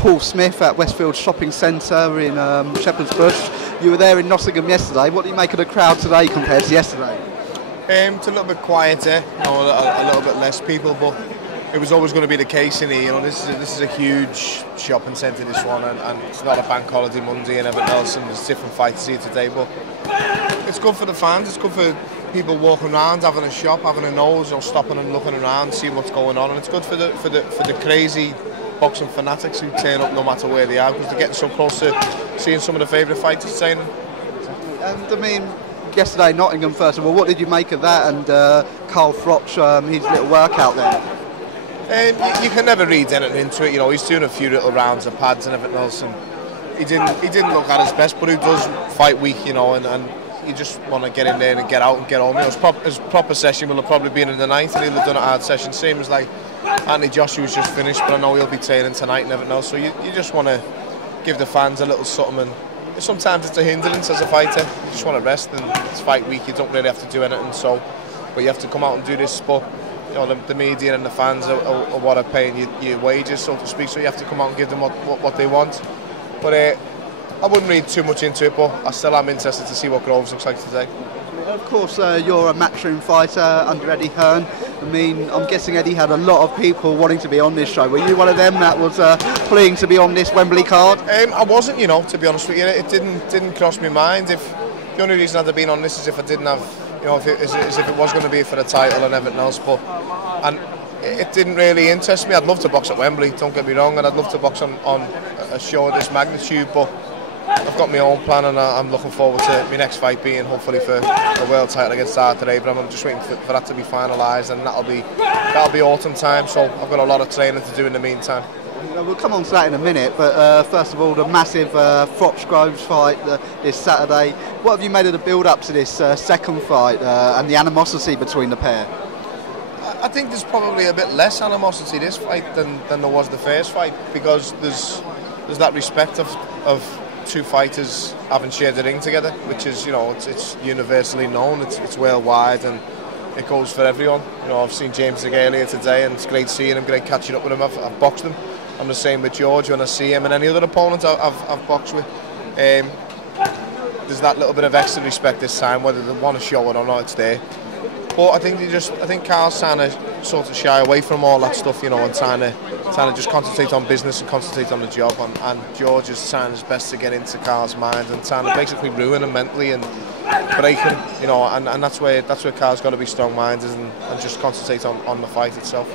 Paul Smith at Westfield Shopping Centre in Shepherd's Bush. You were there in Nottingham yesterday. What do you make of the crowd today compared to yesterday? It's a little bit quieter, a little bit less people, but it was always going to be the case in here. This is a huge shopping centre, this one, and it's not a bank holiday Monday and everything else, and there's different fights here today. But it's good for the fans. It's good for people walking around, having a shop, having a nose, stopping and looking around, seeing what's going on, and it's good for the crazy boxing fanatics who turn up no matter where they are, because they're getting so close to seeing some of the favourite fighters training. And I mean, yesterday Nottingham, first of all, what did you make of that, and Carl Froch, his little workout there? You can never read anything into it. He's doing a few little rounds of pads and everything else, and he didn't look at his best, but he does fight weak, and you just want to get in there and get out and get on. His proper session will have probably been in the night, and he'll have done a hard session, same as like Anthony Joshua's just finished, but I know he'll be training tonight and everything else. So you just want to give the fans a little something, and sometimes it's a hindrance as a fighter. You just want to rest, and it's fight week. You don't really have to do anything, but you have to come out and do this. But the media and the fans are what are paying your wages, so to speak. So you have to come out and give them what they want. But I wouldn't read too much into it, but I still am interested to see what Groves looks like today. Of course, you're a matchroom fighter under Eddie Hearn. I mean, I'm guessing Eddie had a lot of people wanting to be on this show. Were you one of them that was pleading to be on this Wembley card? I wasn't, to be honest with you. It didn't cross my mind. If the only reason I'd have been on this is if I didn't have, if it was going to be for the title and everything else. And it didn't really interest me. I'd love to box at Wembley, don't get me wrong, and I'd love to box on a show of this magnitude, but I've got my own plan, and I'm looking forward to my next fight being hopefully for a world title against Arthur Abraham. I'm just waiting for that to be finalised, and that'll be autumn time, so I've got a lot of training to do in the meantime. We'll come on to that in a minute, but first of all, the massive Froch Groves fight this Saturday. What have you made of the build-up to this second fight and the animosity between the pair? I think there's probably a bit less animosity this fight than there was the first fight, because there's that respect of two fighters having shared the ring together, which is, it's universally known, it's worldwide, and it goes for everyone. I've seen James earlier today, and it's great seeing him, great catching up with him. I've boxed him. I'm the same with George when I see him, and any other opponent I've boxed with. There's that little bit of extra respect this time, whether they want to show it or not, it's there. But I think Carl's trying to sort of shy away from all that stuff, and trying to just concentrate on business and concentrate on the job. And George is trying his best to get into Carl's mind and trying to basically ruin him mentally and break him, and that's where Carl's got to be strong-minded and just concentrate on the fight itself.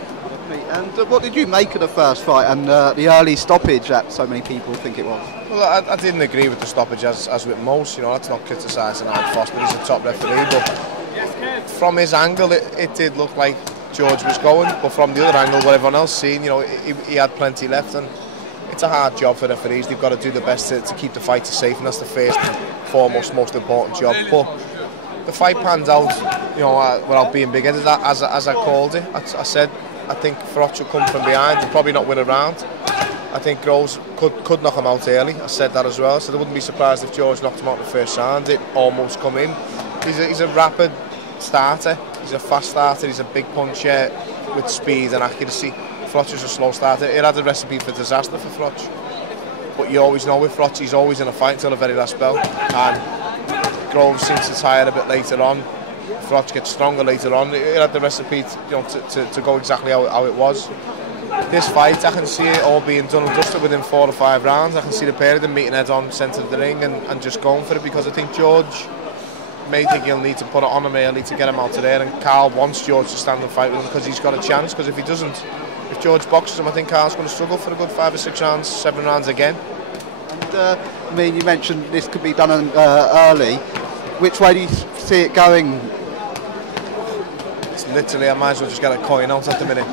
And what did you make of the first fight and the early stoppage that so many people think it was? Well, I didn't agree with the stoppage as with most. That's not criticising Alex Foster, he's a top referee, but from his angle it did look like George was going, but from the other angle, what everyone else seen, he had plenty left, and it's a hard job for referees. They've got to do the best to keep the fighter safe, and that's the first and foremost most important job. But the fight panned out, without being big-headed, as I called it. I said I think Froch will come from behind and probably not win a round. I think Groves could knock him out early. I said that as well, so I wouldn't be surprised if George knocked him out the first round. It almost come in. He's a rapid starter, he's a fast starter, he's a big puncher with speed and accuracy. Froch is a slow starter. It had a recipe for disaster for Froch. But you always know with Froch, he's always in a fight until the very last bell. And Groves seems to tire a bit later on. Froch gets stronger later on. It had the recipe to go exactly how it was. This fight, I can see it all being done and dusted within 4 or 5 rounds. I can see the pair of them meeting head on centre of the ring and just going for it, because I think George may think he'll need to put it on him early to get him out of there, and Carl wants George to stand and fight with him because he's got a chance, because if he doesn't, if George boxes him, I think Carl's going to struggle for a good 5 or 6 rounds, 7 rounds again. And you mentioned this could be done early. Which way do you see it going? It's literally, I might as well just get a coin out at the minute.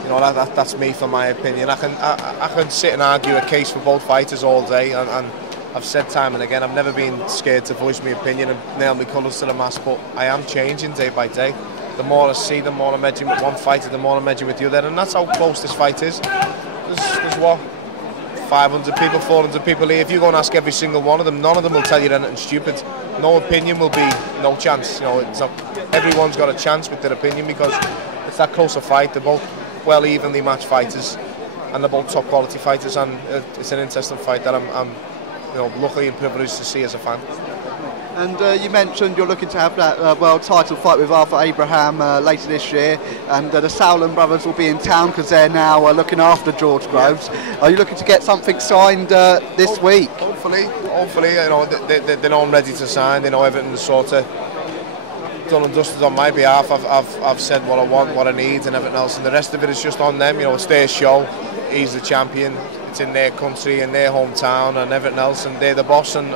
That's me, for my opinion. I can sit and argue a case for both fighters all day, and I've said time and again, I've never been scared to voice my opinion and nail my colours to the mast, but I am changing day by day. The more I see, the more I'm edging with one fighter, the more I'm edging with the other, and that's how close this fight is. There's what, 500 people, 400 people here. If you go and ask every single one of them, none of them will tell you anything stupid. No opinion will be no chance. It's not, everyone's got a chance with their opinion, because it's that close a fight. They're both well evenly matched fighters. and they're both top quality fighters, and it's an interesting fight that I'm lucky and privileged to see as a fan. And you mentioned you're looking to have that world title fight with Arthur Abraham later this year, and the Sauerland brothers will be in town because they're now looking after George Groves. Are you looking to get something signed this week? Hopefully, they know I'm ready to sign. They know everything's sort of done and dusted on my behalf. I've said what I want, what I need, and everything else, and the rest of it is just on them. It's their show. He's the champion. It's in their country, in their hometown, and everything else, and they're the boss, and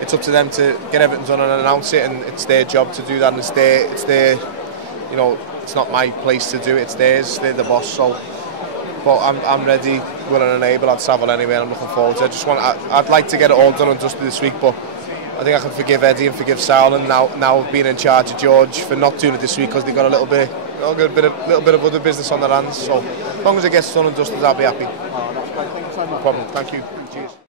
it's up to them to get everything done and announce it, and it's their job to do that, and it's their it's not my place to do it, it's theirs. They're the boss. So, but I'm ready, willing and able. I'd travel anywhere. I'm looking forward to it. I'd like to get it all done and dusted this week, but I think I can forgive Eddie and forgive Sauerland now being in charge of George for not doing it this week, because they got a little bit of other business on their hands. So as long as it gets done and dusted, I'll be happy. Oh, that's great. Thank you so much. No problem. Thank you. Cheers.